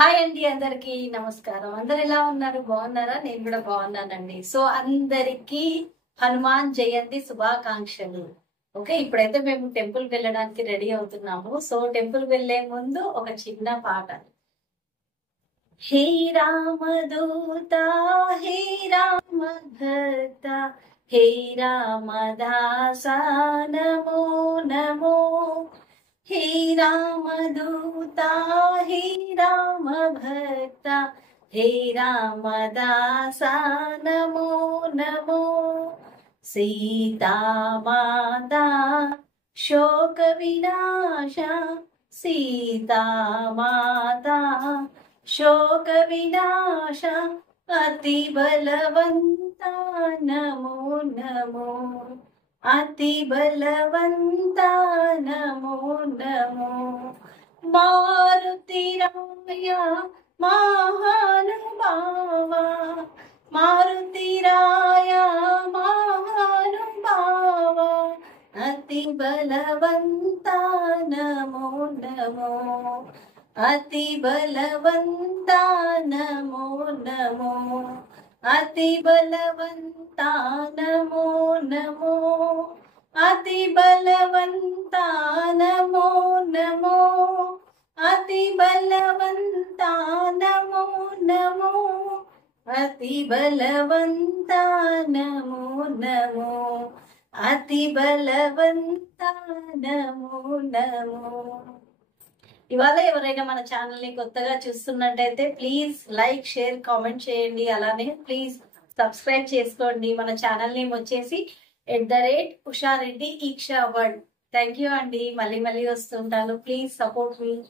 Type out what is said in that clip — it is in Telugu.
హాయ్ అండి, అందరికి నమస్కారం. అందరు ఎలా ఉన్నారు? బాగున్నారా? నేను కూడా బాగున్నానండి. సో అందరికి హనుమాన్ జయంతి శుభాకాంక్షలు. ఓకే, ఇప్పుడైతే మేము టెంపుల్ వెళ్ళడానికి రెడీ అవుతున్నాము. సో టెంపుల్ వెళ్లే ముందు ఒక చిన్న పాట. హే రామదూత, హే రామ భక్త, హే రామదాస, నమో నమో. हे रामदूता, हे राम भक्ता, हे रामदासा, नमो नमो. सीता माता शोक विनाशा, सीता माता शोक विनाशा, अति बलवंता, नमो नमो. अति बलवंता, नमो नमो. मारुतिराय महानुभावा, मारुतिराय महानुभावा, अति बलवंता, नमो नमो. अति बलवंता, नमो नमो. अति बलवंता, नमो नमो. अति बलवंता, नमो नमो. अति बलवंता, नमो नमो. अति बलवंता, नमो नमो. अति बलवंता, नमो नमो. ఇవాళ ఎవరైనా మన ఛానల్ ని కొత్తగా చూస్తున్నట్టయితే ప్లీజ్ లైక్, షేర్, కామెంట్ చేయండి. అలానే ప్లీజ్ సబ్స్క్రైబ్ చేసుకోండి. మన ఛానల్ నేమ్ వచ్చేసి @ushareddy Eeksha World. Thank you అండి. మళ్ళీ వస్తుంటాను. Please support me.